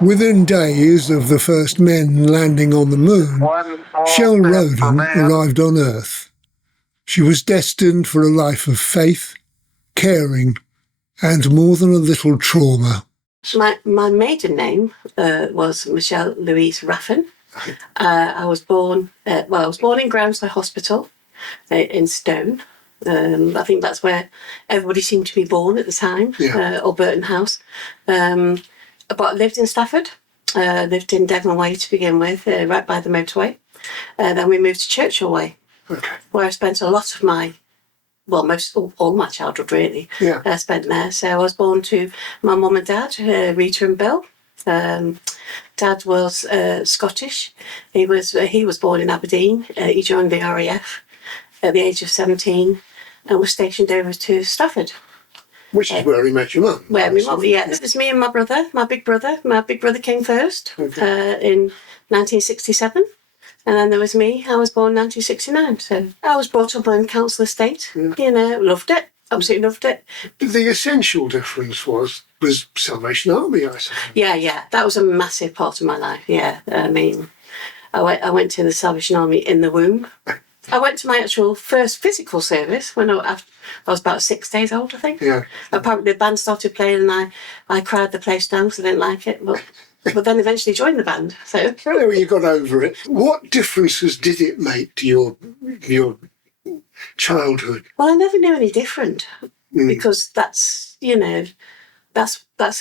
Within days of the first men landing on the moon, Shell Roden arrived on Earth. She was destined for a life of faith, caring, and more than a little trauma. My maiden name was Michelle Louise Raffin. I was born in Groundswell Hospital in Stone. I think that's where everybody seemed to be born at the time, or Burton House. But I lived in Stafford, lived in Devon Way to begin with, right by the motorway. Then we moved to Churchill Way, where I spent a lot of my, all my childhood really, spent there. So I was born to my mum and dad, Rita and Bill. Dad was Scottish. He was born in Aberdeen. He joined the RAF at the age of 17 and was stationed over to Stafford. Which is where he met your mum. Where my mum, yeah. It was me and my brother, my big brother. My big brother came first in 1967. And then there was me. I was born in 1969. So I was brought up on council estate. You know, loved it. Absolutely loved it. The essential difference was Salvation Army, I suppose. Yeah. That was a massive part of my life, yeah. I mean, I went to the Salvation Army in the womb. I went to my actual first physical service when I was about 6 days old, I think. Yeah. Apparently the band started playing and I cried the place down because I didn't like it. But then eventually joined the band. So anyway, you got over it. What differences did it make to your childhood? Well, I never knew any different because that's the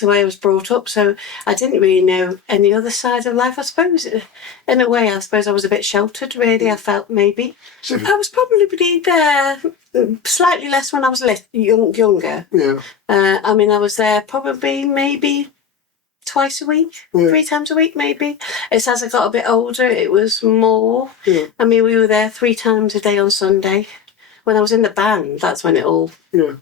way I was brought up. So I didn't really know any other side of life. I suppose, in a way, I was a bit sheltered, really, I felt, maybe. So, I was probably there slightly less when I was younger. Yeah. I mean, I was there probably maybe twice a week, 3 times a week, maybe. It's as I got a bit older, it was more. Yeah. I mean, we were there 3 times a day on Sunday. When I was in the band, that's when it all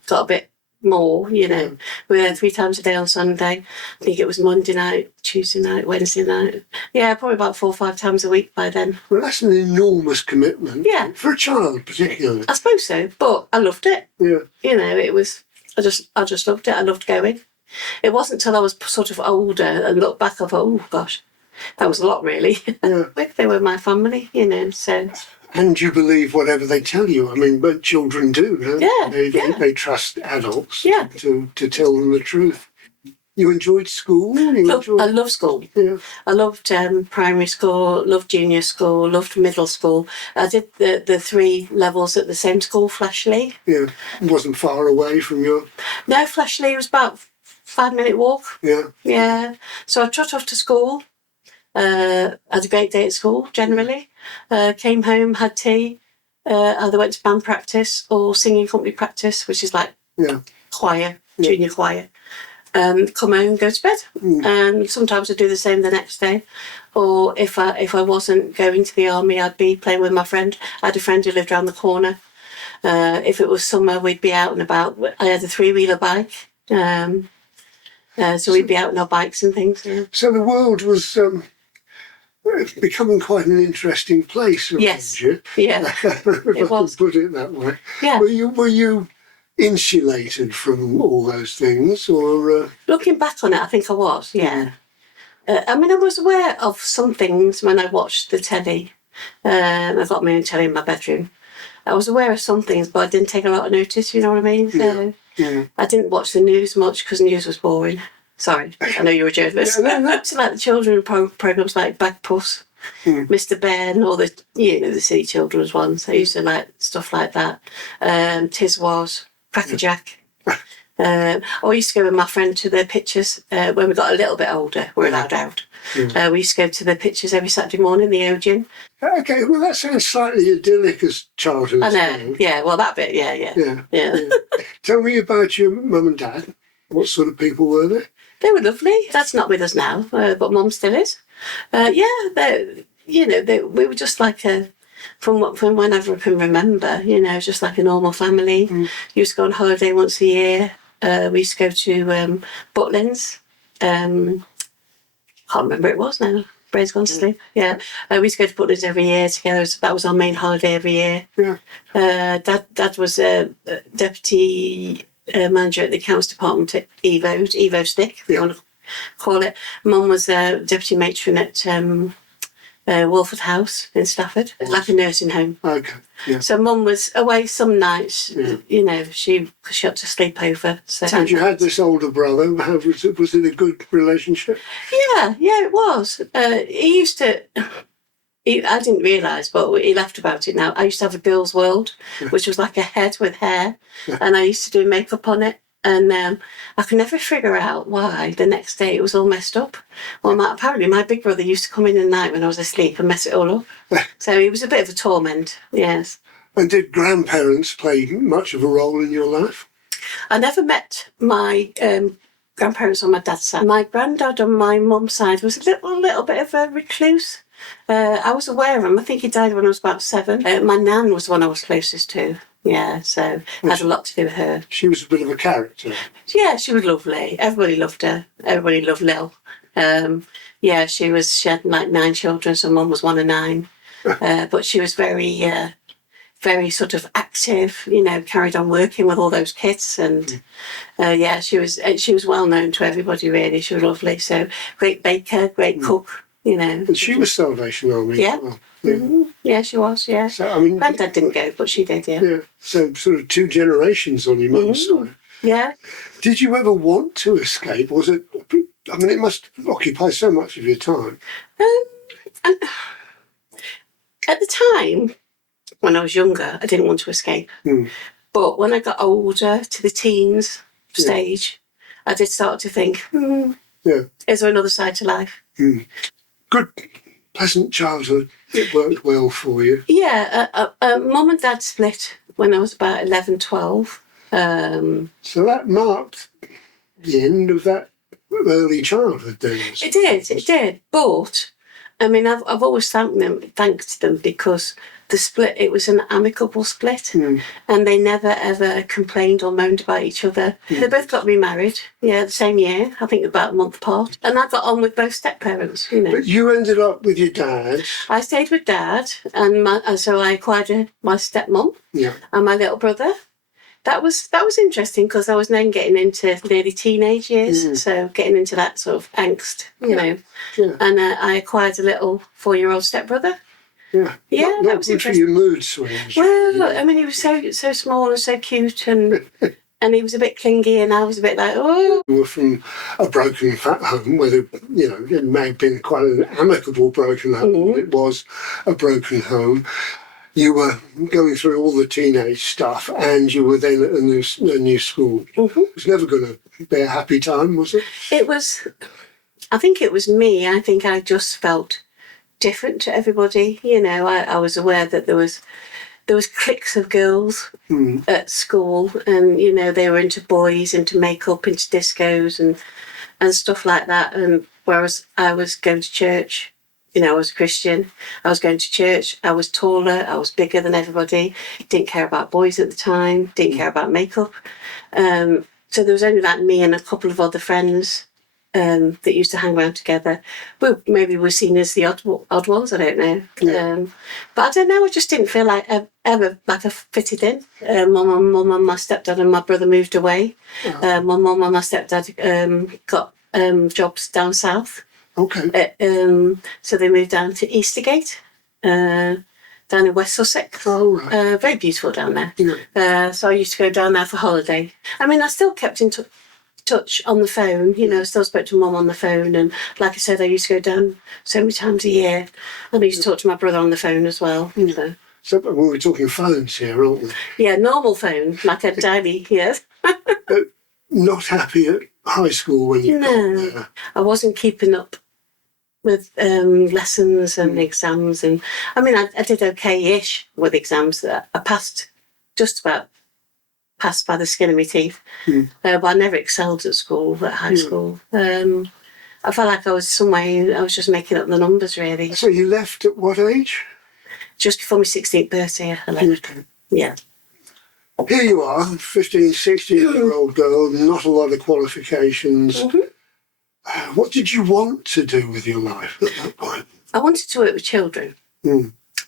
got a bit more, you know. We were there 3 times a day on Sunday. I think it was Monday night, Tuesday night, Wednesday night. Yeah, probably about 4 or 5 times a week by then. Well, that's an enormous commitment. Yeah. For a child, particularly. I suppose so, but I loved it. Yeah. You know, it was, I just loved it. I loved going. It wasn't until I was sort of older and looked back, I thought, oh gosh, that was a lot really. Yeah. They were my family, you know, so. And you believe whatever they tell you. I mean, but children do, don't they? Yeah. They trust adults to tell them the truth. You enjoyed school? I love school. Yeah. I loved primary school, loved junior school, loved middle school. I did the 3 levels at the same school, Flashley. Yeah. It wasn't far away from your... No, Flashley was about 5-minute walk. Yeah. Yeah. So I trot off to school. Had a great day at school, generally. Came home, had tea. Either went to band practice or singing company practice, which is like choir, junior choir. Come home, go to bed. And sometimes I'd do the same the next day. Or if I wasn't going to the army, I'd be playing with my friend. I had a friend who lived around the corner. If it was summer, we'd be out and about. I had a 3-wheeler bike. So we'd be out on our bikes and things. Yeah. So the world was becoming quite an interesting place. Yes. You. Yeah. It was. Put it that way. Yeah. Were you insulated from all those things, or? Looking back on it, I think I was. Yeah. I mean, I was aware of some things when I watched the telly. I got my own telly in my bedroom. I was aware of some things, but I didn't take a lot of notice. You know what I mean? So, I didn't watch the news much because the news was boring. Sorry, I know you're a journalist. It's like the children programs like Black Puss, Mr. Ben, or the silly children's ones. I used to like stuff like that. Tiz Was, Cracker Jack. I used to go with my friend to the pictures when we got a little bit older. We're allowed out. We used to go to the pictures every Saturday morning, the Odeon. Okay, well that sounds slightly idyllic as childhood. I know, yeah, well that bit, yeah. Tell me about your mum and dad. What sort of people were they? They were lovely. Dad's not with us now, but Mum still is. We were just like from whenever I can remember, just like a normal family. Used to go on holiday once a year. We used to go to Butlins. Can't remember it was now. Brain's gone to sleep. Yeah. We used to go to Butlins every year together. So that was our main holiday every year. Yeah. Dad was a deputy manager at the accounts department at Evo Stick, if you want to call it. Mum was a deputy matron at Walford House in Stafford, like a nursing home. Okay, yeah. So Mum was away some nights, you know, she had to sleep over. So And you had this older brother. How was it a good relationship? yeah, it was. He used to. I didn't realise, but he laughed about it now. I used to have a girl's world, which was like a head with hair, and I used to do makeup on it. And I could never figure out why the next day it was all messed up. Well, apparently my big brother used to come in at night when I was asleep and mess it all up. So he was a bit of a torment, yes. And did grandparents play much of a role in your life? I never met my grandparents on my dad's side. My granddad on my mum's side was a little bit of a recluse. I was aware of him. I think he died when I was about 7. My nan was the one I was closest to. Yeah, so had a lot to do with her. She was a bit of a character. Yeah, she was lovely. Everybody loved her. Everybody loved Lil. Yeah, she had like 9 children, so Mum was one of 9. But she was very sort of active, you know, carried on working with all those kids, and yeah, she was well known to everybody really. She was lovely. So great baker, great cook, you know. And she was Salvation Army. Yeah. Well. Yeah. Mm-hmm. Yeah, she was. Yeah. So I mean, Granddad didn't go, but she did. Yeah. Yeah. So sort of 2 generations on your mum's side. Yeah. Did you ever want to escape? Was it? I mean, it must occupy so much of your time. And at the time, when I was younger, I didn't want to escape. But when I got older, to the teens stage, I did start to think, is there another side to life? Good, pleasant childhood. It worked well for you. Yeah, Mum and Dad split when I was about 11, 12. So that marked the end of that early childhood then. It did. But, I mean, I've always thanked them because the split, it was an amicable split, and they never ever complained or moaned about each other. They both got remarried, the same year, I think about a month apart. And I got on with both step-parents, you know. But you ended up with your dad. I stayed with Dad, and so I acquired my stepmom and my little brother. That was interesting because I was then getting into nearly teenage years, so getting into that sort of angst, you know. Yeah. And I acquired a little 4-year-old stepbrother. Yeah, that was interesting. Your mood swings. Well, I mean, he was so small and so cute, and he was a bit clingy, and I was a bit like, oh. You were from a broken home, whether, you know, it may have been quite an amicable broken home, but it was a broken home. You were going through all the teenage stuff, and you were then at a new school. It was never going to be a happy time, was it? It was. I think it was me. I think I just felt different to everybody. You know, I was aware that there was cliques of girls at school, and you know they were into boys, into makeup, into discos, and stuff like that. And whereas I was going to church. You know, I was Christian, I was going to church, I was taller, I was bigger than everybody, didn't care about boys at the time, didn't care about makeup. So there was only like me and a couple of other friends that used to hang around together. But maybe we're seen as the odd ones, I don't know. But I don't know, I just didn't feel like ever like I fitted in. My mum and my stepdad and my brother moved away. My mum and my stepdad got jobs down south. Okay. So they moved down to Eastergate, down in West Sussex. Oh, right. Very beautiful down there. So I used to go down there for holiday. I mean, I still kept in touch on the phone, you know, still spoke to Mum on the phone. And like I said, I used to go down so many times a year. And I used to talk to my brother on the phone as well. So we're talking phones here, aren't we? Yeah, normal phone, like a diary, yes. But not happy at high school when you got there? I wasn't keeping up with lessons and exams, and I mean I did okay-ish with exams. I passed by the skin of my teeth, but I never excelled at school, at high school. I felt like I was I was just making up the numbers really. So you left at what age? Just before my 16th birthday I left. Yeah. Here you are, 15, 16-year-old girl, not a lot of qualifications. What did you want to do with your life at that point? I wanted to work with children.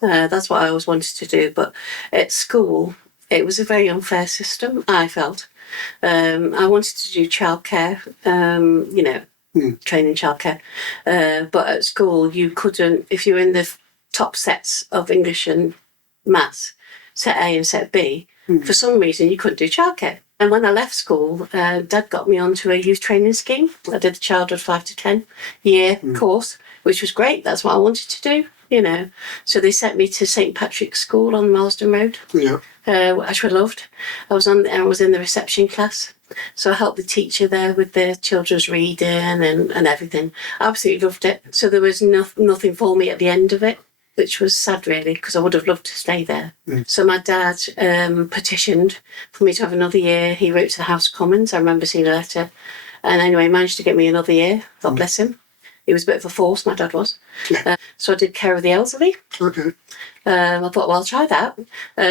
That's what I always wanted to do. But at school, it was a very unfair system, I felt. I wanted to do childcare. You know, training childcare. But at school, you couldn't, if you were in the top sets of English and maths, set A and set B, for some reason you couldn't do childcare. And when I left school, Dad got me onto a youth training scheme. I did a childhood 5 to 10 year course, which was great. That's what I wanted to do, you know. So they sent me to St Patrick's School on Marsden Road, which I loved. I was in the reception class. So I helped the teacher there with the children's reading and everything. I absolutely loved it. So there was nothing for me at the end of it, which was sad really, because I would have loved to stay there. So my dad petitioned for me to have another year. He wrote to the House of Commons. I remember seeing a letter. And anyway, managed to get me another year. God bless him. He was a bit of a force, my dad was. So I did care of the elderly. Okay. I thought, well, I'll try that.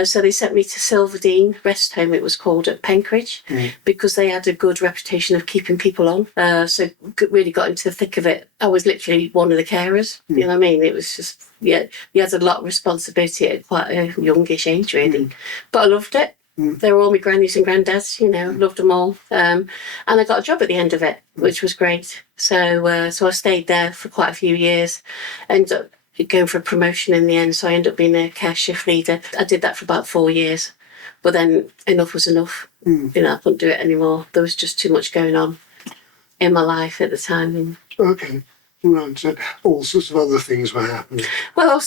So they sent me to Silverdene Rest Home, it was called, at Penkridge, because they had a good reputation of keeping people on. So really got into the thick of it. I was literally one of the carers, you know what I mean? It was just, you had a lot of responsibility at quite a youngish age, really. But I loved it. They were all my grannies and granddads, you know, loved them all. And I got a job at the end of it, which was great. So I stayed there for quite a few years, ended up going for a promotion in the end. So I ended up being a care shift leader. I did that for about 4 years, but then enough was enough. You know, I couldn't do it anymore. There was just too much going on in my life at the time. Okay. Right, so all sorts of other things were happening. Well,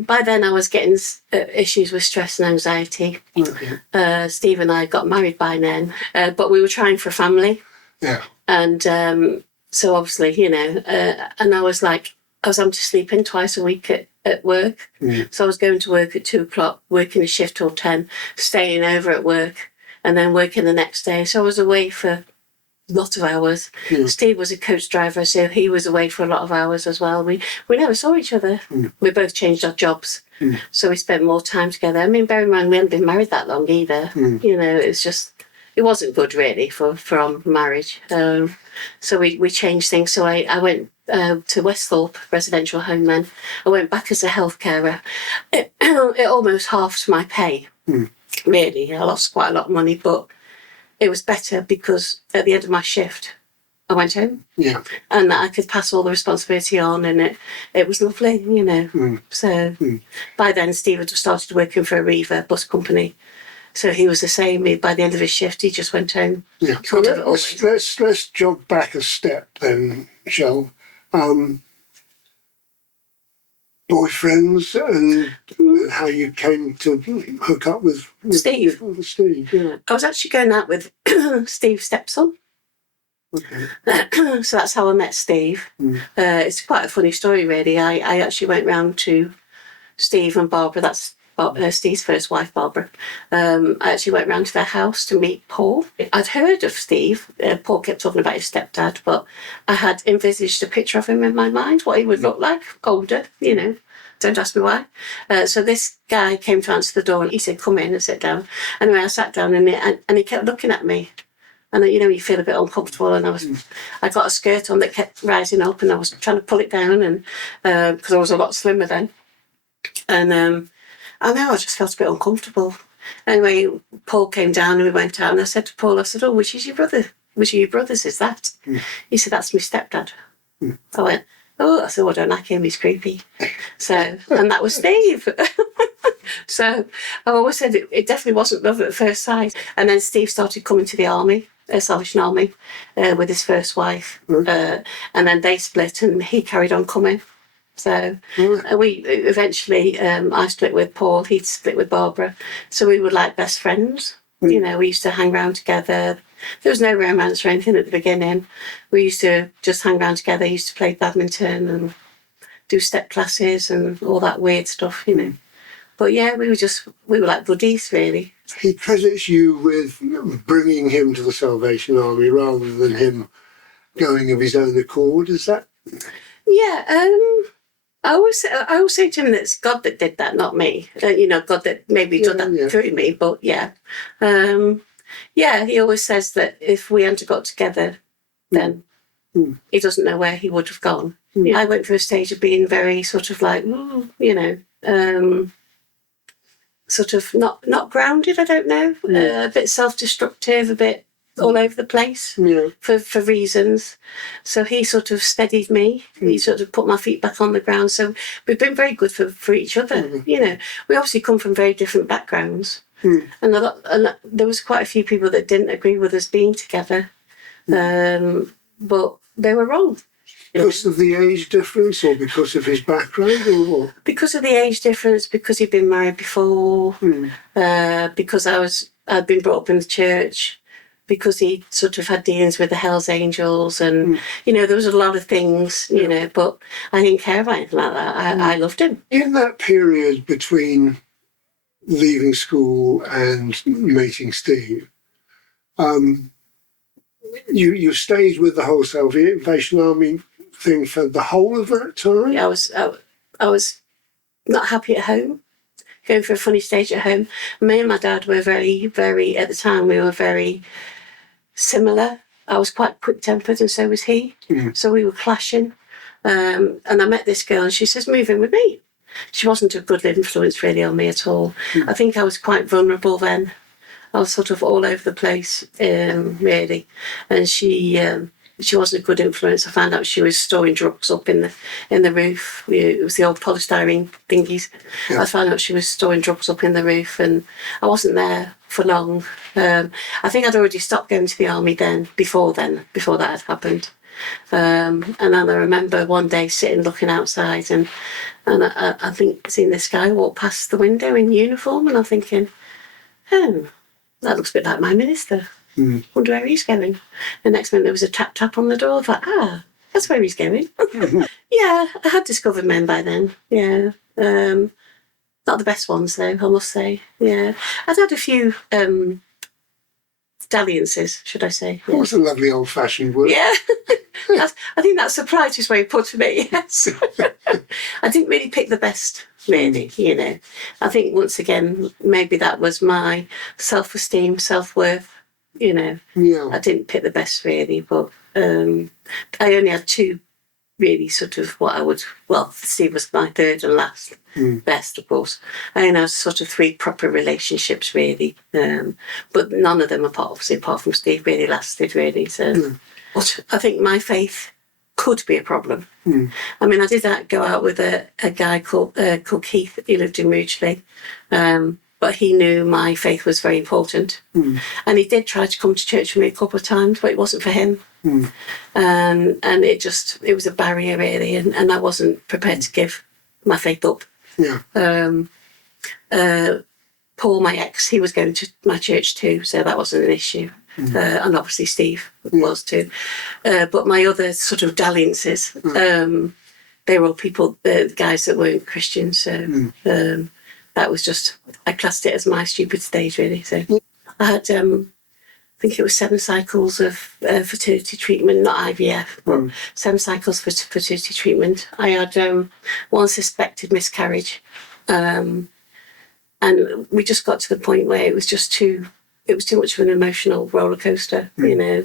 by then I was getting issues with stress and anxiety. Okay. Steve and I got married by then, but we were trying for a family. Yeah. And so obviously, you know, and I was having to sleep in twice a week at work. So I was going to work at 2:00, working a shift till 10, staying over at work, and then working the next day. So I was away for lot of hours. Steve was a coach driver, so he was away for a lot of hours as well. We never saw each other. We both changed our jobs, so we spent more time together. I mean, bear in mind we hadn't been married that long either. You know, it wasn't good really for our marriage. So we changed things. So I went to Westhorpe residential home. Then I went back as a health carer. It almost halved my pay. Really, I lost quite a lot of money, but it was better because at the end of my shift, I went home. Yeah. And I could pass all the responsibility on, and it was lovely, you know. So by then, Steve had started working for a Reaver bus company. So he was the same. By the end of his shift, he just went home. Yeah. So let's jog back a step then, Shell. Boyfriends and how you came to hook up with Steve. Steve, yeah. I was actually going out with Steve's stepson. Okay. So that's how I met Steve. It's quite a funny story, really. I actually went round to Steve and Barbara. That's Steve's first wife, Barbara. I actually went round to their house to meet Paul. I'd heard of Steve. Paul kept talking about his stepdad, but I had envisaged a picture of him in my mind, what he would look like, older, you know. Don't ask me why. So this guy came to answer the door and he said, "Come in and sit down." Anyway, I sat down and he kept looking at me. And you know, you feel a bit uncomfortable, and I got a skirt on that kept rising up, and I was trying to pull it down, and because I was a lot slimmer then. And I know I just felt a bit uncomfortable. Anyway, Paul came down and we went out, and I said to Paul, I said, "Oh, which is your brother? Which of your brothers is that?" He said, "That's my stepdad." I went, "Oh," I said, "Well, I don't like him, he's creepy." So, and that was Steve. So I always said it definitely wasn't love at first sight. And then Steve started coming to the army, Salvation Army, with his first wife. And then they split and he carried on coming. So we eventually, I split with Paul, he split with Barbara. So we were like best friends. You know, we used to hang around together. There was no romance or anything at the beginning. We used to just hang around together, used to play badminton and do step classes and all that weird stuff, you know. But yeah, we were like buddies, really. He credits you with bringing him to the Salvation Army rather than him going of his own accord, is that? Yeah, I always say to him that it's God that did that, not me. You know, God that maybe did that through me, but yeah. He always says that if we hadn't got together, then he doesn't know where he would have gone. I went through a stage of being very sort of like, you know, sort of not grounded, I don't know, a bit self-destructive, a bit all over the place for reasons. So he sort of steadied me. He sort of put my feet back on the ground. So we've been very good for each other. You know, we obviously come from very different backgrounds. And there was quite a few people that didn't agree with us being together. But they were wrong. Because of the age difference, or because of his background, or what? Because of the age difference, because he'd been married before, because I'd been brought up in the church, because he sort of had dealings with the Hells Angels, and you know, there was a lot of things, you know, but I didn't care about anything like that. I loved him. In that period between leaving school and meeting Steve, you stayed with the whole Salvation Army thing for the whole of that time? Yeah, I was not happy at home, going through a funny stage at home. Me and my dad were very, very, at the time, we were very similar. I was quite quick-tempered and so was he. So we were clashing. And I met this girl and she says, move in with me. She wasn't a good influence really on me at all. I think I was quite vulnerable then. I was sort of all over the place, really. And she wasn't a good influence. I found out she was storing drugs up in the roof. It was the old polystyrene thingies. I found out she was storing drugs up in the roof, and I wasn't there for long. I think I'd already stopped going to the army before that had happened. And then I remember one day sitting looking outside, and I think seeing this guy walk past the window in uniform, and I'm thinking, oh, that looks a bit like my minister. Wonder where he's going. The next minute there was a tap tap on the door. I thought, that's where he's going. Yeah, I had discovered men by then. Yeah. Not the best ones though, I must say. Yeah. I'd had a few dalliances, should I say. That was a lovely old-fashioned word. Yeah. I think that's the politest way of putting it, yes. I didn't really pick the best, really, you know. I think, once again, maybe that was my self-esteem, self-worth, you know. Yeah. I didn't pick the best, really, but I only had two really sort of Steve was my third and last best, of course. I only had sort of three proper relationships, really. But none of them, apart from Steve, really lasted, really, so... But I think my faith could be a problem. I mean, I did go out with a guy called Keith. He lived in Rugeley, but he knew my faith was very important. And he did try to come to church with me a couple of times, but it wasn't for him. And it was a barrier, really, and I wasn't prepared to give my faith up. Paul, my ex, he was going to my church too, so that wasn't an issue. And obviously Steve was too. But my other sort of dalliances, they were all people, guys that weren't Christians. So that was just, I classed it as my stupid stage, really. So I had, I think it was 7 cycles of fertility treatment, not IVF, but 7 cycles for fertility treatment. I had 1 suspected miscarriage. And we just got to the point where it was too much of an emotional roller coaster, you know.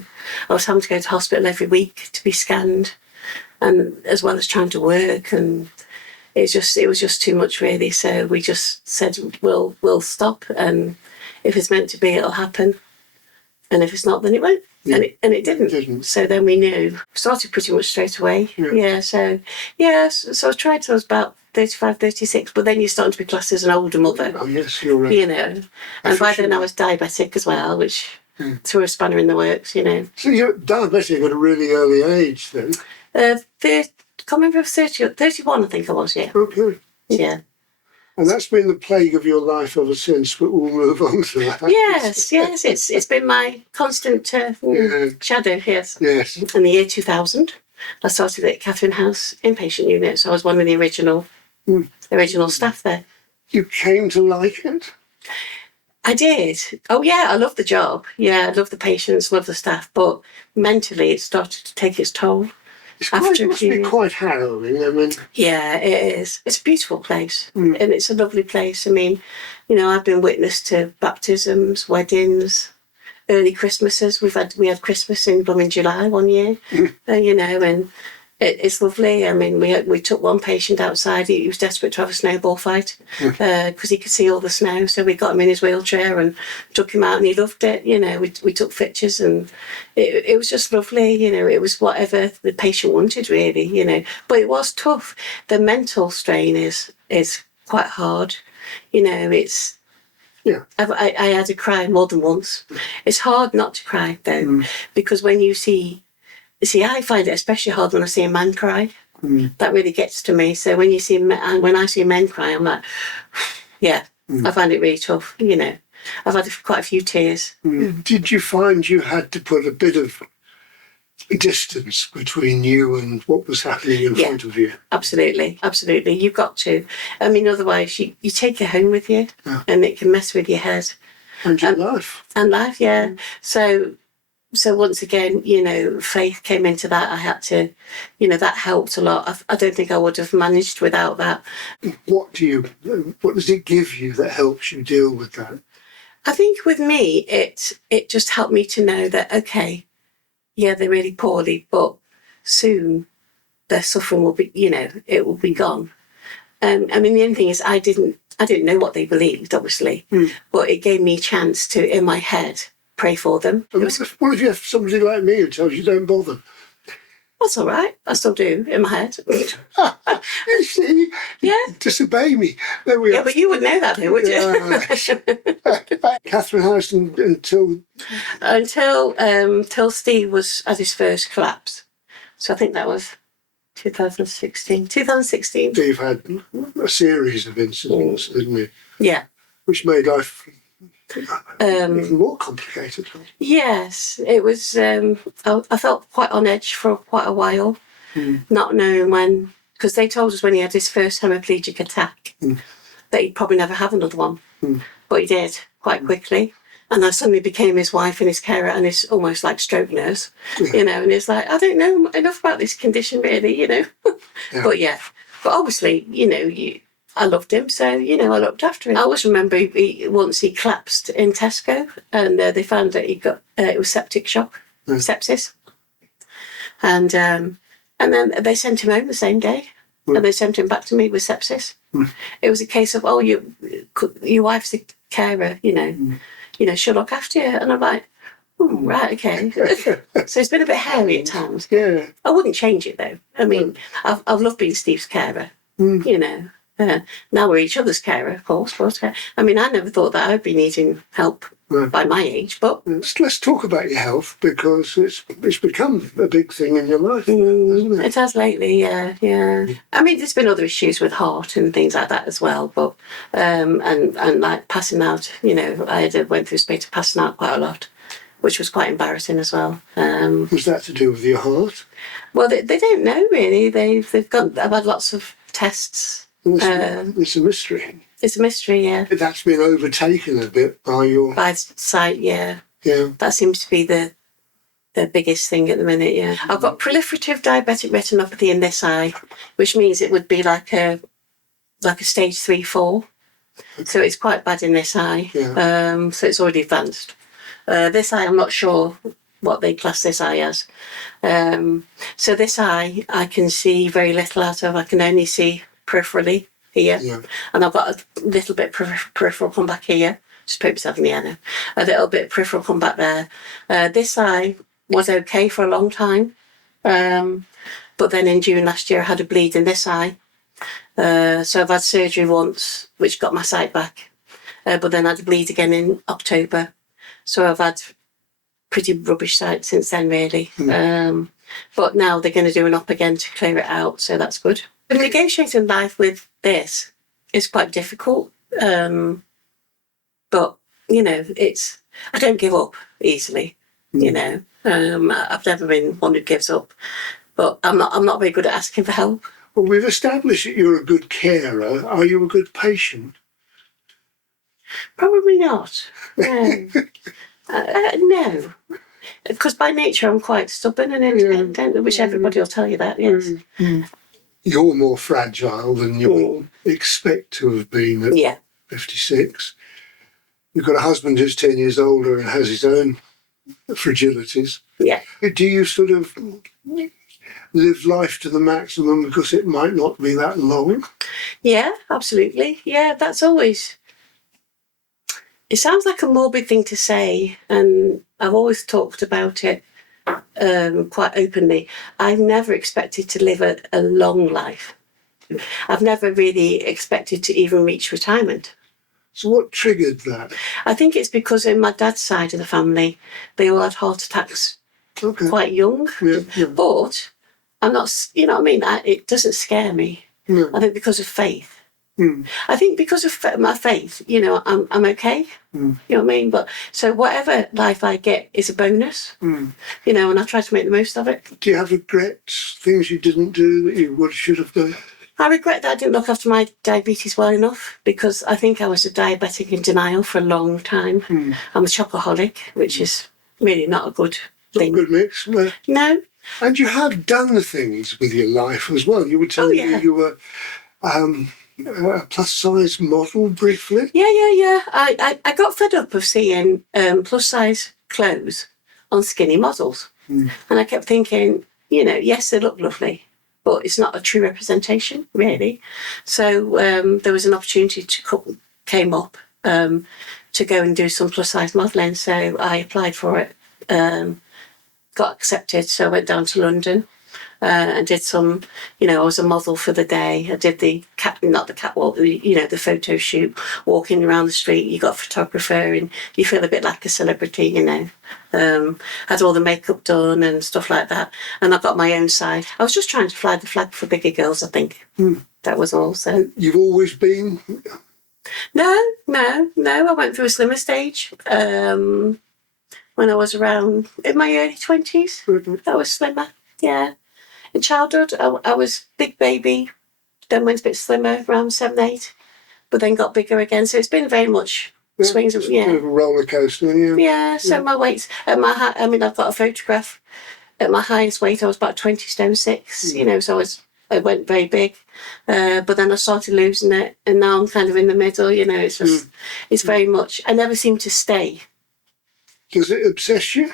I was having to go to hospital every week to be scanned, and as well as trying to work, and it was just too much, really. So we just said we'll stop, and if it's meant to be, it'll happen, and if it's not, then it won't. And it didn't. So then we knew. Started pretty much straight away. So I tried till I was about 35, 36, but then you're starting to be classed as an older mother. Oh, yes, you're right. You know. And by then I was diabetic as well, which threw a spanner in the works, you know. So you're diabetic at a really early age then? Can't remember if 30 or 31, I think I was, yeah. Okay. Yeah. And that's been the plague of your life ever since, but we'll move on to that. Yes, it's been my constant shadow, yes. Yes. In the year 2000, I started at Catherine House inpatient unit, so I was one of the original staff there. You came to like it? I did. Oh, yeah, I love the job. Yeah, I love the patients, love the staff, but mentally it started to take its toll. It must be quite harrowing, I mean. Yeah, it is. It's a beautiful place, and it's a lovely place. I mean, you know, I've been witness to baptisms, weddings, early Christmases. We had Christmas in July one year, you know, and It's lovely. I mean, we took one patient outside. He was desperate to have a snowball fight because he could see all the snow. So we got him in his wheelchair and took him out, and he loved it. You know, we took pictures, and it was just lovely. You know, it was whatever the patient wanted, really. You know, but it was tough. The mental strain is quite hard. You know, it's. Yeah. I had to cry more than once. It's hard not to cry though, because when you see, I find it especially hard when I see a man cry. That really gets to me. So when I see men cry, I'm like, yeah, I find it really tough. You know, I've had quite a few tears. Did you find you had to put a bit of distance between you and what was happening in front of you? Absolutely. You've got to. I mean, otherwise you take it home with you, and it can mess with your head. And your life. And life, yeah. So once again, you know, faith came into that. I had to, you know, that helped a lot. I don't think I would have managed without that. What does it give you that helps you deal with that? I think with me, it just helped me to know that, okay, yeah, they're really poorly, but soon their suffering will be, you know, it will be gone. I mean, the only thing is I didn't know what they believed, obviously, but it gave me a chance to, in my head, pray for them. And what if you have somebody like me who tells you don't bother? That's all right. I still do, in my head. You see? Yeah. Disobey me. There we are. Yeah, but you wouldn't know that, though, would you? Catherine House until Steve was at his first collapse. So I think that was 2016. Steve had a series of incidents, didn't he? Yeah. Which made life even more complicated. Yes, it was. I felt quite on edge for quite a while, not knowing when, because they told us when he had his first hemiplegic attack that he'd probably never have another one, but he did quite quickly. And I suddenly became his wife and his carer and his almost like stroke nurse, you know, and it's like, I don't know enough about this condition really, you know. But obviously, you know, I loved him, so, you know, I looked after him. I always remember once he collapsed in Tesco and they found that he got, it was septic shock, sepsis. And then they sent him home the same day and they sent him back to me with sepsis. It was a case of, oh, your wife's a carer, you know, she'll look after you. And I'm like, right, okay. So it's been a bit hairy at times. Yeah. I wouldn't change it though. I mean, I've loved being Steve's carer, you know. Now we're each other's carer, of course. But I mean, I never thought that I'd be needing help by my age, but... Let's talk about your health, because it's become a big thing in your life, hasn't it? It has lately, yeah. I mean, there's been other issues with heart and things like that as well, but... and like passing out, you know, I went through a space of passing out quite a lot, which was quite embarrassing as well. Was that to do with your heart? Well, they don't know, really. I've had lots of tests. It's a mystery. It's a mystery, yeah. That's been overtaken a bit by sight, yeah. Yeah. That seems to be the biggest thing at the minute, yeah. I've got proliferative diabetic retinopathy in this eye, which means it would be like a stage 3-4. So it's quite bad in this eye. Yeah. So it's already advanced. This eye, I'm not sure what they class this eye as. So this eye, I can see very little out of. I can only see peripherally here. Yeah. And I've got a little bit peripheral come back here. Just put myself in the air now. A little bit peripheral come back there. This eye was okay for a long time. But then in June last year, I had a bleed in this eye. So I've had surgery once, which got my sight back. But then I had a bleed again in October. So I've had pretty rubbish sight since then, really. But now they're going to do an op again to clear it out, so that's good. But negotiating life with this is quite difficult. But, you know, I don't give up easily, you know. I've never been one who gives up. But I'm not very good at asking for help. Well, we've established that you're a good carer. Are you a good patient? Probably not. No. No. Because by nature I'm quite stubborn and independent, which everybody will tell you that, yes. You're more fragile than you expect to have been at 56. You've got a husband who's 10 years older and has his own fragilities. Yeah. Do you sort of... live life to the maximum because it might not be that long? Yeah, absolutely. Yeah, that's always... It sounds like a morbid thing to say, and I've always talked about it quite openly. I've never expected to live a long life. I've never really expected to even reach retirement. So what triggered that? I think it's because in my dad's side of the family, they all had heart attacks quite young. Yeah. But I'm not, you know what I mean? It doesn't scare me. No. I think because of faith. Mm. I think because of my faith, you know, I'm okay. Mm. You know what I mean? But so whatever life I get is a bonus. Mm. You know, and I try to make the most of it. Do you have regrets, things you didn't do that you should have done? I regret that I didn't look after my diabetes well enough, because I think I was a diabetic in denial for a long time. Mm. I'm a chocoholic, which is really not a good thing. Not a good mix. No. No. And you have done the things with your life as well. You were telling me you were a plus-size model briefly. Yeah. I got fed up of seeing plus-size clothes on skinny models. Mm. And I kept thinking, you know, yes, they look lovely, but it's not a true representation, really. So there was an opportunity came up to go and do some plus-size modelling. So I applied for it, got accepted. So I went down to London and did some, you know, I was a model for the day. I did not the catwalk, you know, the photo shoot, walking around the street. You got a photographer and you feel a bit like a celebrity, you know. Had all the makeup done and stuff like that. And I got my own side. I was just trying to fly the flag for bigger girls, I think. Mm. That was all. So you've always been? No. I went through a slimmer stage when I was around in my early 20s. Mm-hmm. I was slimmer, yeah. In childhood, I was big baby, then went a bit slimmer, around 7, 8, but then got bigger again. So it's been very much swings. It's a bit of a roller coaster, Yeah, so my weights, at my height, I mean, I've got a photograph. At my highest weight, I was about 20 stone 6, you know, so I went very big. But then I started losing it, and now I'm kind of in the middle, you know. It's just, it's very much, I never seem to stay. Does it obsess you?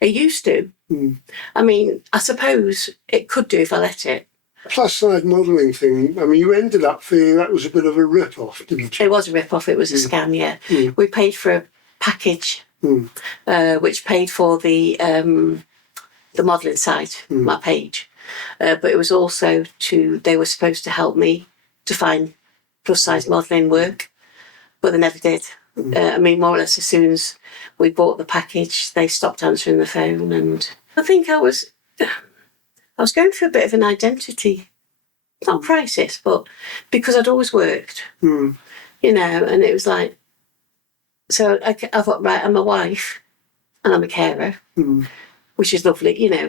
It used to. Mm. I mean, I suppose it could do if I let it. Plus-size modelling thing, I mean, you ended up feeling that was a bit of a rip-off, didn't you? It was a rip-off, it was a scam, yeah. Mm. We paid for a package, which paid for the modelling site, my page. But it was also they were supposed to help me to find plus-size modelling work, but they never did. I mean, more or less as soon as we bought the package, they stopped answering the phone, and I think I was going through a bit of an identity, not crisis, but because I'd always worked, you know, and it was like, so I thought, right, I'm a wife and I'm a carer, which is lovely, you know,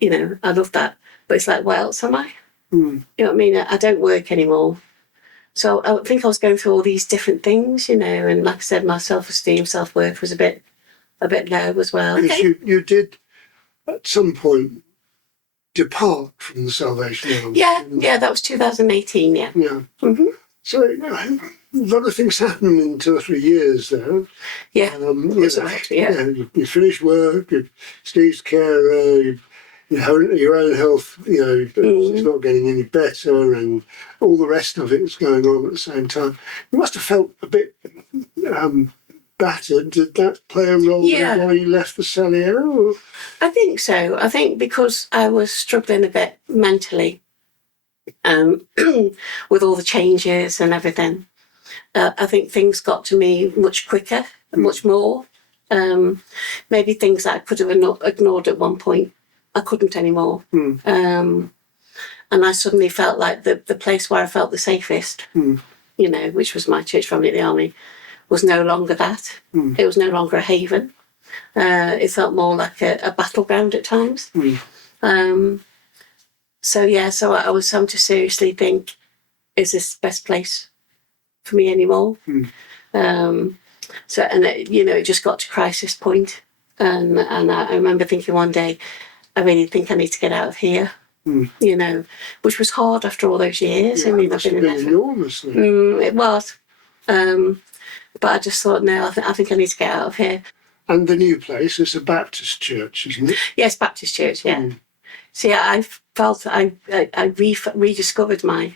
you know, I love that. But it's like, what else am I? You know what I mean? I don't work anymore. So I think I was going through all these different things, you know, and like I said, my self-esteem, self-worth was a bit low as well. Because you did, at some point, depart from the Salvation Army. Yeah, that was 2018, yeah. Yeah. Mm-hmm. So a lot of things happened in 2 or 3 years there. Yeah, You finished work, Steve's carer, your own health, you know, it's not getting any better, and all the rest of it is going on at the same time. You must have felt a bit battered. Did that play a role in why you left the Saliera? Or? I think so. I think because I was struggling a bit mentally with all the changes and everything. I think things got to me much quicker, much more. Maybe things that I could have ignored at one point, I couldn't anymore. And I suddenly felt like the place where I felt the safest, you know, which was my church family at the army, was no longer that. It was no longer a haven. It felt more like a battleground at times. So I was having to seriously think, is this the best place for me anymore? It just got to crisis point. And I remember thinking one day, I really think I need to get out of here. You know, which was hard after all those years. Yeah, I mean, it must have been enormously. It was. But I just thought, no, I think I need to get out of here. And the new place is a Baptist church, isn't it? Yes, Baptist church, yeah. So yeah, felt I rediscovered my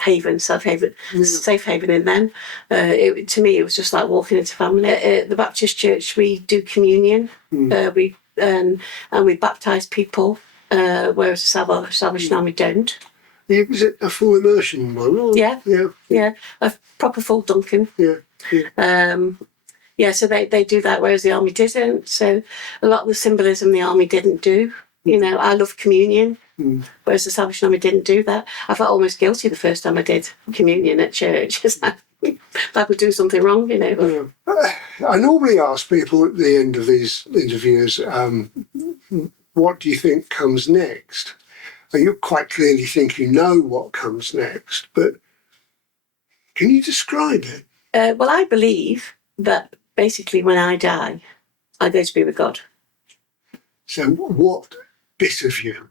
haven, safe haven in them. To me, it was just like walking into family. At the Baptist Church, we do communion. And we baptise people, whereas the Salvation Army don't. Yeah, is it a full immersion one? Or? Yeah, a proper full dunking. So they do that, whereas the army didn't. So a lot of the symbolism the army didn't do. You know, I love communion, whereas the Salvation Army didn't do that. I felt almost guilty the first time I did communion at church. It's like I would do something wrong, you know. I normally ask people at the end of these interviews, what do you think comes next? You quite clearly think you know what comes next, but can you describe it? Well, I believe that basically when I die, I go to be with God. So what bit of you?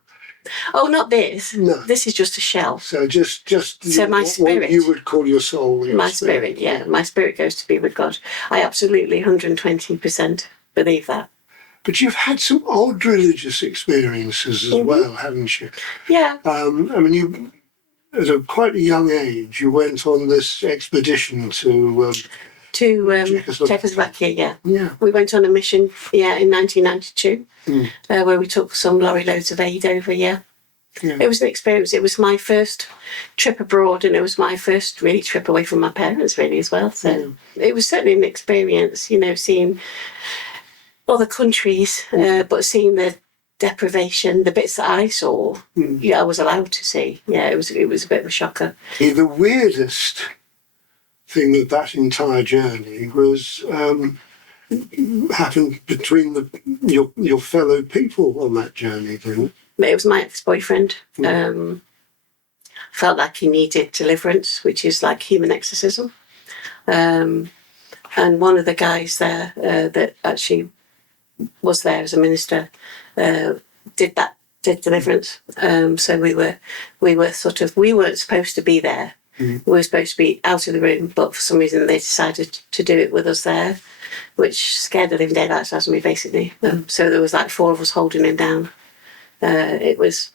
Oh, not this. No. This is just a shell. So just so my spirit. What you would call your soul. My spirit, yeah. My spirit goes to be with God. I absolutely 120% believe that. But you've had some odd religious experiences as well, haven't you? Yeah. I mean, you, at quite a young age, you went on this expedition to Czechoslovakia, yeah. We went on a mission, in 1992, where we took some lorry loads of aid over, It was an experience. It was my first trip abroad, and it was my first really trip away from my parents, really, as well. So it was certainly an experience, you know, seeing other countries, but seeing the deprivation, the bits that I saw, I was allowed to see. Yeah, it was a bit of a shocker. The weirdest thing of that entire journey was happened between your fellow people on that journey, didn't it? It was my ex-boyfriend. Felt like he needed deliverance, which is like human exorcism. And one of the guys there that actually was there as a minister did deliverance. So we weren't supposed to be there. We were supposed to be out of the room, but for some reason they decided to do it with us there, which scared the living daylights out of me, basically. So there was like 4 of us holding him down. It was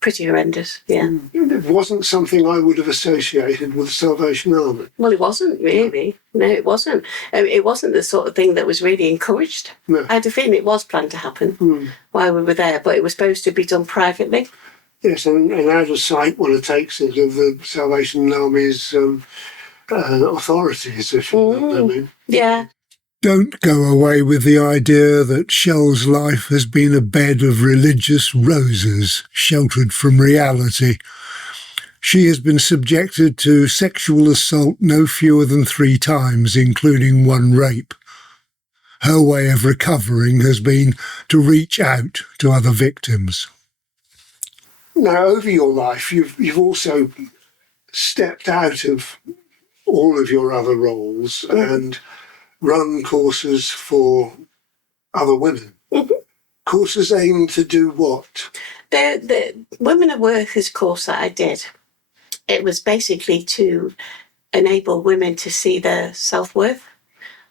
pretty horrendous, It wasn't something I would have associated with the Salvation Army. Well, it wasn't really. No, it wasn't. It wasn't the sort of thing that was really encouraged. No. I had a feeling it was planned to happen while we were there, but it was supposed to be done privately. Yes, and out of sight, what it takes of the Salvation Army's authorities, if you know what I mean. Yeah. Don't go away with the idea that Shell's life has been a bed of religious roses, sheltered from reality. She has been subjected to sexual assault no fewer than 3 times, including 1 rape. Her way of recovering has been to reach out to other victims. Now, over your life, you've also stepped out of all of your other roles and run courses for other women. Courses aimed to do what? The Women at Workers course that I did, it was basically to enable women to see their self-worth,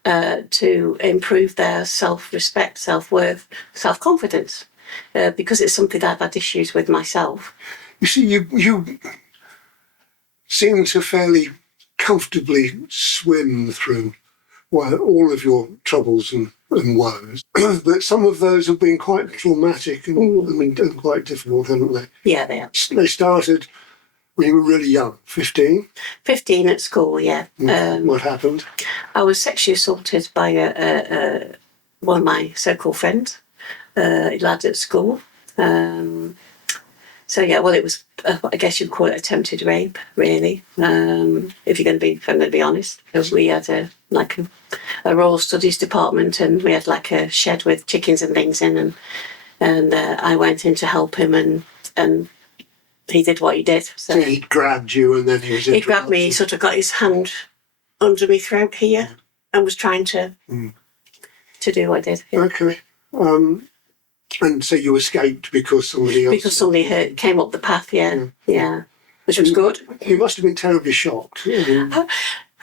to improve their self-respect, self-worth, self-confidence, because it's something I've had issues with myself. You see, you seem to fairly comfortably swim through all of your troubles and woes, but some of those have been quite traumatic and quite difficult, haven't they? Yeah, they are. They started when you were really young, 15? 15 at school, yeah. What happened? I was sexually assaulted by one of my so-called friends, a lad at school. It was, I guess you'd call it attempted rape, really, if I'm going to be honest. Because we had a rural studies department, and we had like a shed with chickens and things in, and I went in to help him, and he did what he did. So he grabbed you, and then he grabbed me. He sort of got his hand under my throat here, and was trying to do what I did. Yeah. Okay. And so you escaped because somebody else... Because somebody came up the path, yeah. Which was good. You must have been terribly shocked. I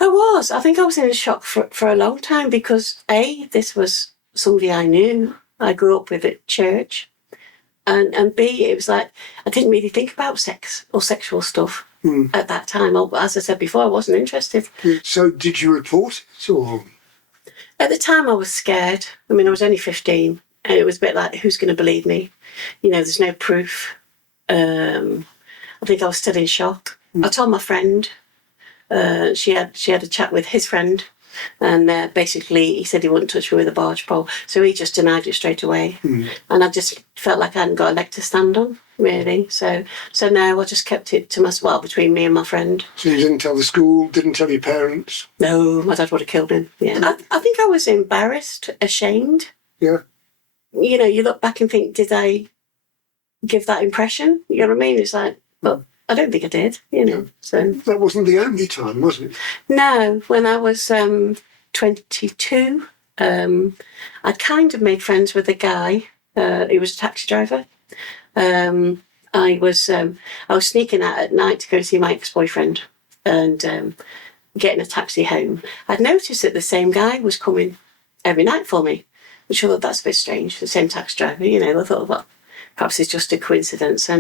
was. I think I was in shock for a long time because, this was somebody I knew. I grew up with at church. And B, it was like, I didn't really think about sex or sexual stuff at that time. As I said before, I wasn't interested. So did you report it, or? At the time, I was scared. I mean, I was only 15, and it was a bit like, who's going to believe me? You know, there's no proof. I think I was still in shock. I told my friend. She had a chat with his friend, and basically he said he wouldn't touch me with a barge pole, so he just denied it straight away. And I just felt like I hadn't got a leg to stand on, really. So no, I just kept it to myself, well, between me and my friend. So you didn't tell the school, didn't tell your parents? No, my dad would have killed him. Yeah, I think I was embarrassed, ashamed. Yeah. You know, you look back and think, did I give that impression? You know what I mean? It's like, but I don't think I did, you know. So that wasn't the only time, was it? No, when I was 22, I kind of made friends with a guy. He was a taxi driver. I was sneaking out at night to go see my ex-boyfriend and getting a taxi home. I'd noticed that the same guy was coming every night for me, which I thought, that's a bit strange, the same taxi driver, you know. I thought, well, perhaps it's just a coincidence.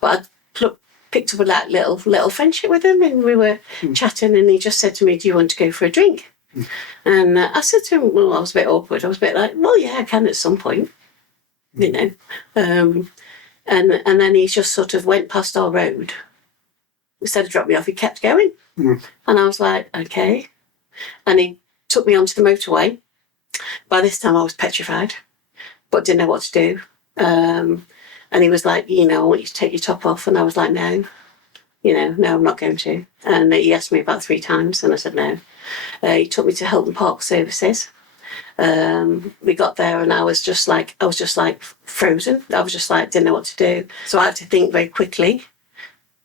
But I picked up a little friendship with him, and we were chatting, and he just said to me, do you want to go for a drink? And I said to him, well, I was a bit awkward. I was a bit like, well, yeah, I can at some point, you know. And then he just sort of went past our road. Instead of dropping me off, he kept going. And I was like, okay. And he took me onto the motorway. By this time I was petrified, but didn't know what to do. And he was like, you know, I want you to take your top off. And I was like, no, you know, no, I'm not going to. And he asked me about 3 times, and I said no. He took me to Hilton Park Services. We got there, and I was just like frozen. I was just like, didn't know what to do. So I had to think very quickly.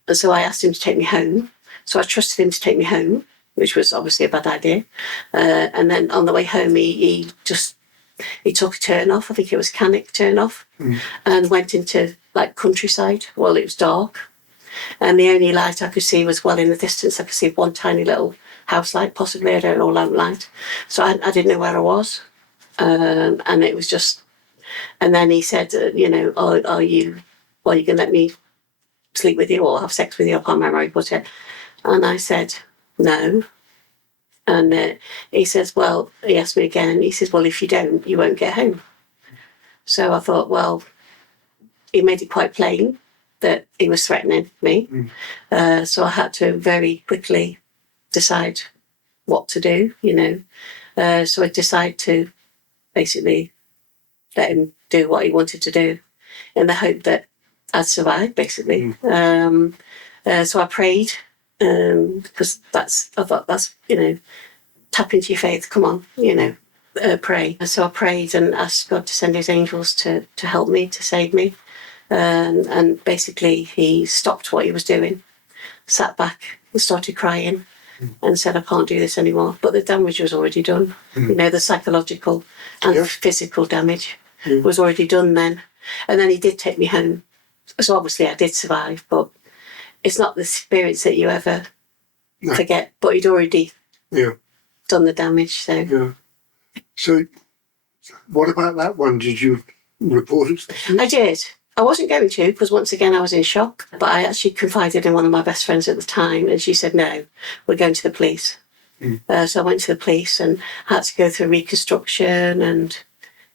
And so I asked him to take me home. So I trusted him to take me home, which was obviously a bad idea. And then on the way home, he took a turn off. I think it was Cannock turn off, and went into like countryside. Well, it was dark, and the only light I could see was well in the distance. I could see one tiny little house light, possibly, I don't know, lamp light. So I didn't know where I was, and it was just. And then he said, you know, are you going to let me sleep with you or have sex with you? I can't remember how he put it. And I said no. And he says, well, he asked me again. He says, well, if you don't, you won't get home. So I thought, well, he made it quite plain that he was threatening me. So I had to very quickly decide what to do, you know. So I decided to basically let him do what he wanted to do in the hope that I'd survive, basically. So I prayed, because I thought that's, you know, tap into your faith, come on, you know, pray. And so I prayed and asked God to send his angels to help me, to save me. And basically he stopped what he was doing, sat back and started crying and said, I can't do this anymore. But the damage was already done. You know, the psychological and physical damage was already done then. And then he did take me home. So obviously I did survive, but it's not the experience that you ever forget. But he'd already done the damage. So what about that one? Did you report it? I did. I wasn't going to, because once again I was in shock. But I actually confided in one of my best friends at the time, and she said, no, we're going to the police. So I went to the police and had to go through reconstruction, and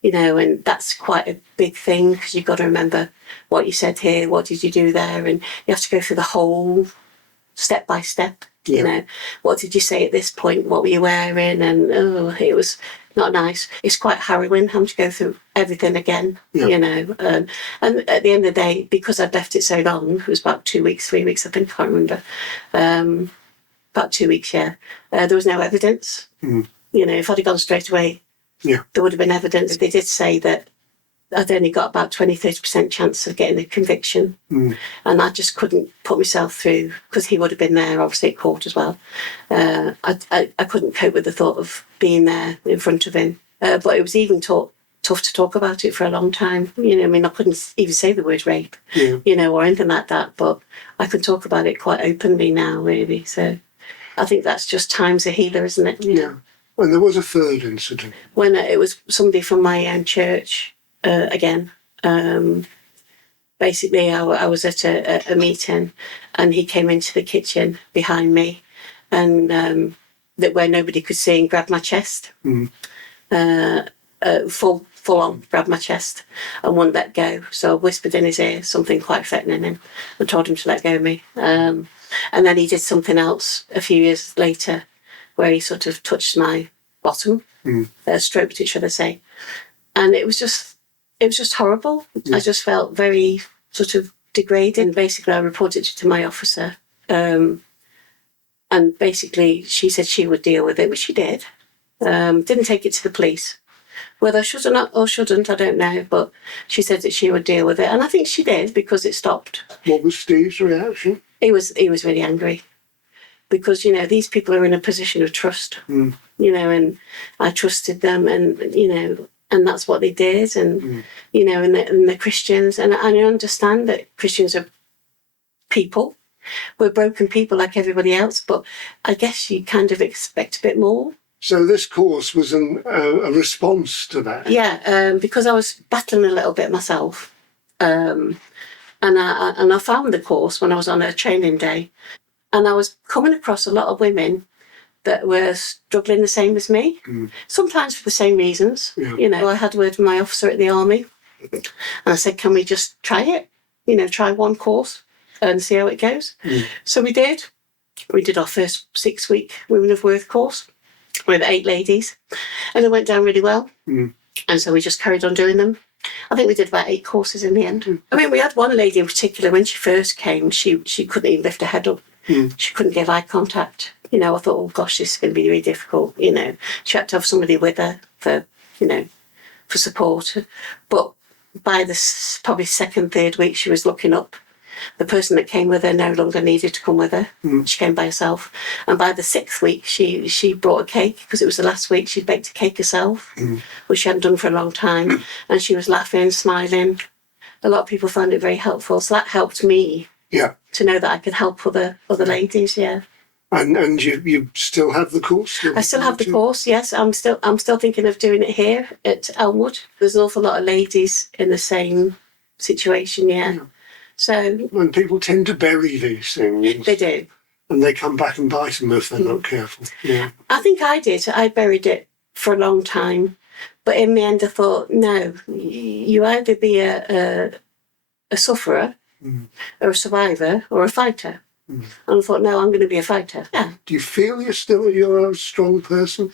you know, and that's quite a big thing, because you've got to remember what you said here, what did you do there, and you have to go through the whole step by step. You know, what did you say at this point? What were you wearing? And it was not nice. It's quite harrowing having to go through everything again. You know, and at the end of the day, because I'd left it so long, it was about 2 weeks, 3 weeks, I think, I can't remember. About 2 weeks, there was no evidence. You know, if I'd have gone straight away, there would have been evidence. They did say that I'd only got about 20-30% chance of getting a conviction. And I just couldn't put myself through, because he would have been there, obviously, at court as well. I couldn't cope with the thought of being there in front of him. But it was even tough to talk about it for a long time. You know, I mean, I couldn't even say the word rape, you know, or anything like that. But I can talk about it quite openly now, really. So I think that's just time's a healer, isn't it? You know? And there was a third incident. When it was somebody from my own church, again, basically I was at a meeting, and he came into the kitchen behind me, and that where nobody could see, and grabbed my chest, full on grabbed my chest and wouldn't let go. So I whispered in his ear something quite threatening and told him to let go of me. And then he did something else a few years later, where he sort of touched my bottom, stroked it, should I say. And it was just horrible. I just felt very sort of degraded. And basically I reported it to my officer. And basically she said she would deal with it, which she did. Didn't take it to the police. Whether I should or not, or shouldn't, I don't know. But she said that she would deal with it. And I think she did, because it stopped. What was Steve's reaction? He was really angry. Because, you know, these people are in a position of trust, you know, and I trusted them, and, you know, and that's what they did. And, you know, and they're Christians. And I understand that Christians are people. We're broken people like everybody else. But I guess you kind of expect a bit more. So this course was a response to that? Yeah, because I was battling a little bit myself. And I found the course when I was on a training day. And I was coming across a lot of women that were struggling the same as me, sometimes for the same reasons. Yeah. You know, I had a word with my officer at the army, and I said, can we just try it? You know, try one course and see how it goes. So we did. We did our first 6-week Women of Worth course with 8 ladies, and it went down really well. And so we just carried on doing them. I think we did about 8 courses in the end. I mean, we had one lady in particular, when she first came, she couldn't even lift her head up. She couldn't give eye contact. You know, I thought, oh gosh, this is going to be really difficult. You know, she had to have somebody with her for, you know, for support. But by the probably 2nd, 3rd week, she was looking up. The person that came with her no longer needed to come with her. She came by herself. And by the 6th week, she brought a cake, because it was the last week. She'd baked a cake herself, which she hadn't done for a long time. And she was laughing, smiling. A lot of people found it very helpful. So that helped me. Yeah. To know that I could help other ladies, yeah. And you still have the course? I still have the course, yes. I'm still thinking of doing it here at Elmwood. There's an awful lot of ladies in the same situation, yeah. So. And people tend to bury these things. They do. And they come back and bite them if they're not careful. Yeah. I think I did. I buried it for a long time. But in the end I thought, no, you either be a sufferer, or a survivor, or a fighter. And I thought, no, I'm going to be a fighter. Yeah. Do you feel you're a strong person?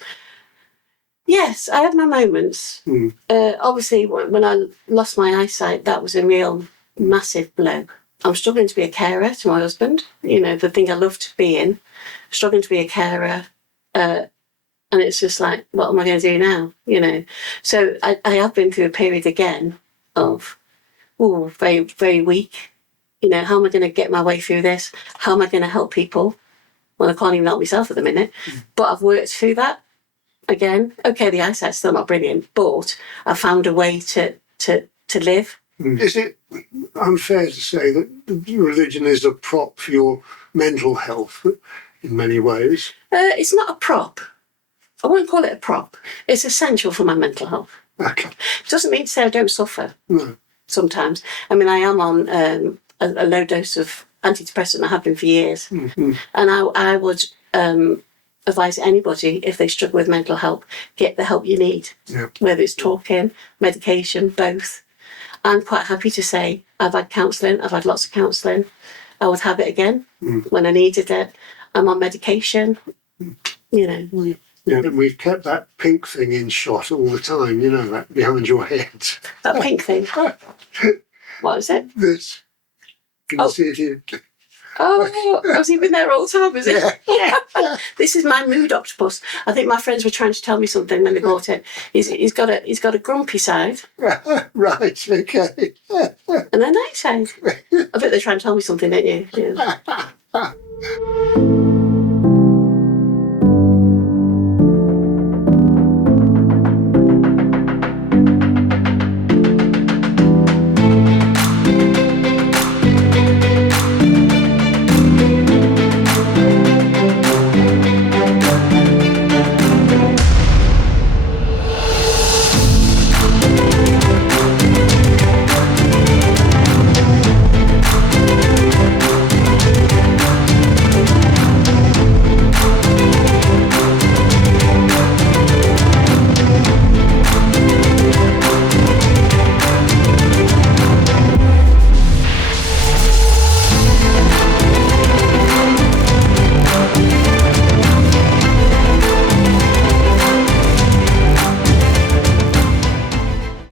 Yes, I have my moments. Obviously, when I lost my eyesight, that was a real massive blow. I'm struggling to be a carer to my husband. You know, the thing I loved being, struggling to be a carer. And it's just like, what am I going to do now? You know, so I have been through a period again of, very, very weak. You know, how am I going to get my way through this? How am I going to help people? Well, I can't even help myself at the minute. But I've worked through that again. Okay, the eyesight's still not brilliant, but I found a way to live. Is it unfair to say that religion is a prop for your mental health in many ways? It's not a prop. I won't call it a prop. It's essential for my mental health. Okay. It doesn't mean to say I don't suffer. No. Sometimes. I mean, I am on a low dose of antidepressant. I have been for years. And I would advise anybody, if they struggle with mental health, get the help you need. Yeah. Whether it's talking, medication, both. I'm quite happy to say I've had counselling. I've had lots of counselling. I would have it again when I needed it. I'm on medication, you know. Yeah, and we've kept that pink thing in shot all the time, you know, that behind your head. That pink thing? What is it? This. Can you see it here? Oh, has he been there all the time, is it? Yeah. This is my mood octopus. I think my friends were trying to tell me something when they bought it. He's got a grumpy side. Right, okay. And a nice side. I bet they're trying to tell me something, don't you? Yeah.